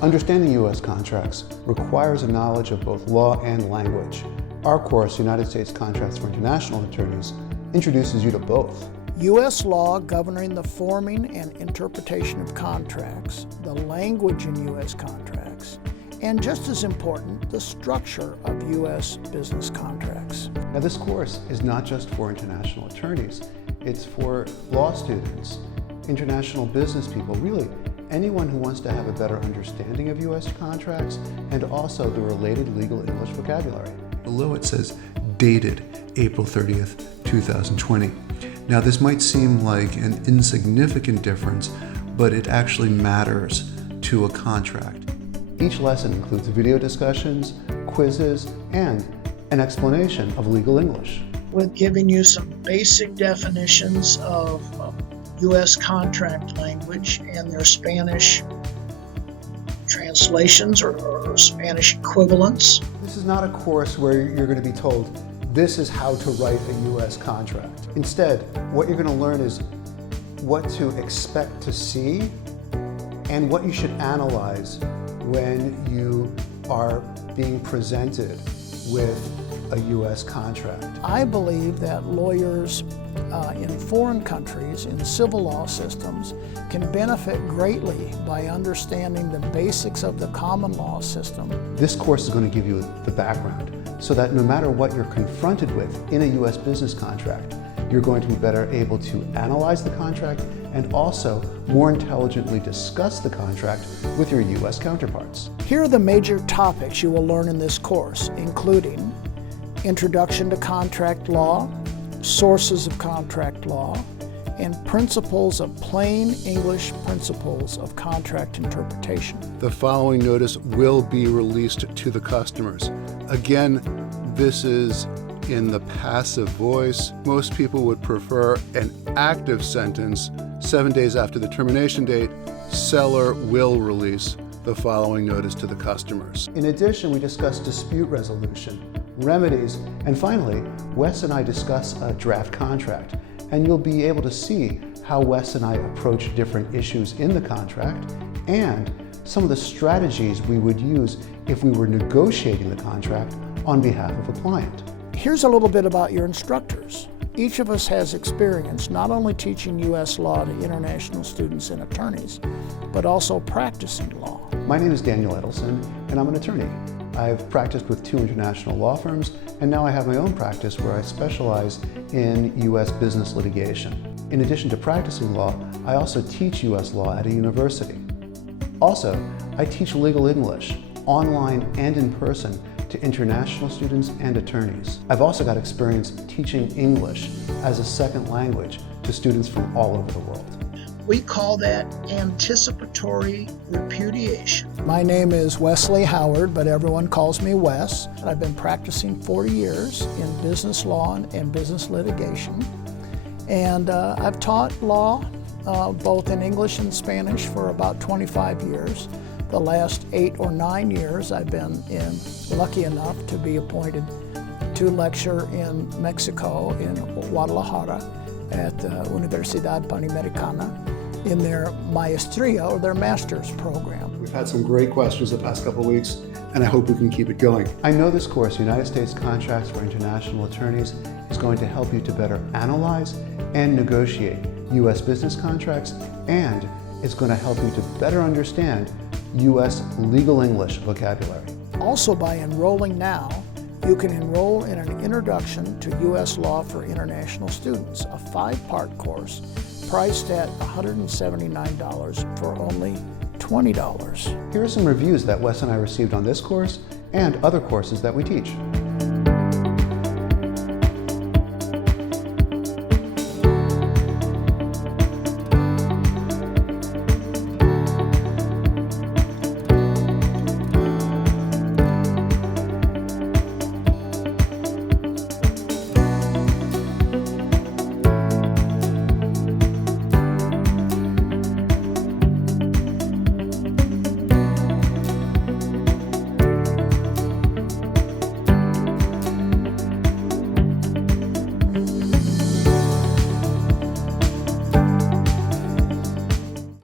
Understanding U.S. contracts requires a knowledge of both law and language. Our course, United States Contracts for International Attorneys, introduces you to both. U.S. law governing the forming and interpretation of contracts, the language in U.S. contracts, and just as important, the structure of U.S. business contracts. Now, this course is not just for international attorneys, it's for law students, international business people, really anyone who wants to have a better understanding of U.S. contracts and also the related legal English vocabulary. Below it says, dated April 30th, 2020. Now, this might seem like an insignificant difference, but it actually matters to a contract. Each lesson includes video discussions, quizzes, and an explanation of legal English. With giving you some basic definitions of U.S. contract language and their Spanish translations or Spanish equivalents. This is not a course where you're going to be told, this is how to write a U.S. contract. Instead, what you're going to learn is what to expect to see and what you should analyze when you are being presented with a U.S. contract. I believe that lawyers in foreign countries, in civil law systems, can benefit greatly by understanding the basics of the common law system. This course is going to give you the background so that no matter what you're confronted with in a U.S. business contract, you're going to be better able to analyze the contract and also more intelligently discuss the contract with your U.S. counterparts. Here are the major topics you will learn in this course, including Introduction to Contract Law, Sources of Contract Law, and Principles of Plain English Principles of Contract Interpretation. The following notice will be released to the customers. Again, this is in the passive voice. Most people would prefer an active sentence. 7 days after the termination date, seller will release the following notice to the customers. In addition, we discuss dispute resolution, remedies, and finally, Wes and I discuss a draft contract, and you'll be able to see how Wes and I approach different issues in the contract and some of the strategies we would use if we were negotiating the contract on behalf of a client. Here's a little bit about your instructors. Each of us has experience not only teaching U.S. law to international students and attorneys, but also practicing law. My name is Daniel Edelson, and I'm an attorney. I've practiced with 2 international law firms, and now I have my own practice where I specialize in U.S. business litigation. In addition to practicing law, I also teach U.S. law at a university. Also, I teach legal English, online and in person, to international students and attorneys. I've also got experience teaching English as a second language to students from all over the world. We call that anticipatory repudiation. My name is Wesley Howard, but everyone calls me Wes. I've been practicing 40 years in business law and business litigation. And I've taught law both in English and Spanish for about 25 years. The last 8 or 9 years I've been lucky enough to be appointed to lecture in Mexico, in Guadalajara, at Universidad Panamericana, in their maestria, or their master's program. We've had some great questions the past couple of weeks, and I hope we can keep it going. I know this course, United States Contracts for International Attorneys, is going to help you to better analyze and negotiate U.S. business contracts, and it's going to help you to better understand U.S. legal English vocabulary. Also, by enrolling now, you can enroll in an Introduction to U.S. Law for International Students, a 5-part course priced at $179 for only $20. Here are some reviews that Wes and I received on this course and other courses that we teach.